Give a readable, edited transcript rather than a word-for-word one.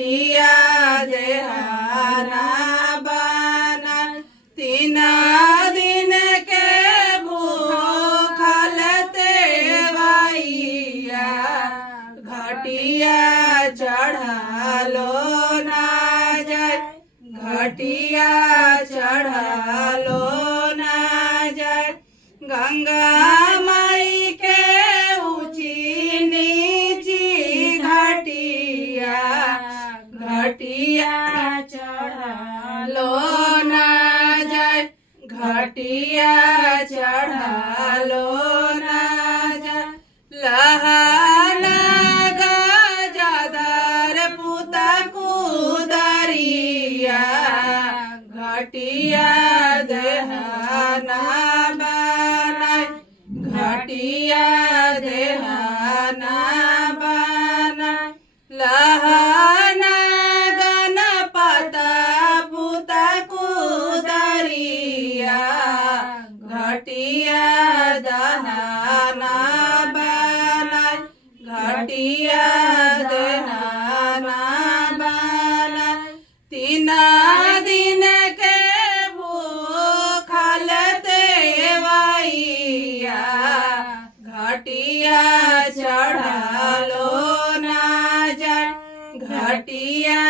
घटिया देहाना बाना 3 दिन के भूखल तेवैया घटिया चढ़लो ना जाय घटिया चढ़लो ना जाय गंगा माई के ऊंची नीची घटिया घटिया चढ़लो ना जाय घटिया चढ़लो ना जाय लहाना गजदर पुता कुदरिया घटिया देहाना बनाय घटिया देहाना बनाय लहाना गणपत पुता कुदरिया घटिया दहाना बनाय घटिया देहाना बनाय 3 दिन के भूखल तेवैया घटिया चढ़लो ना जाय घटिया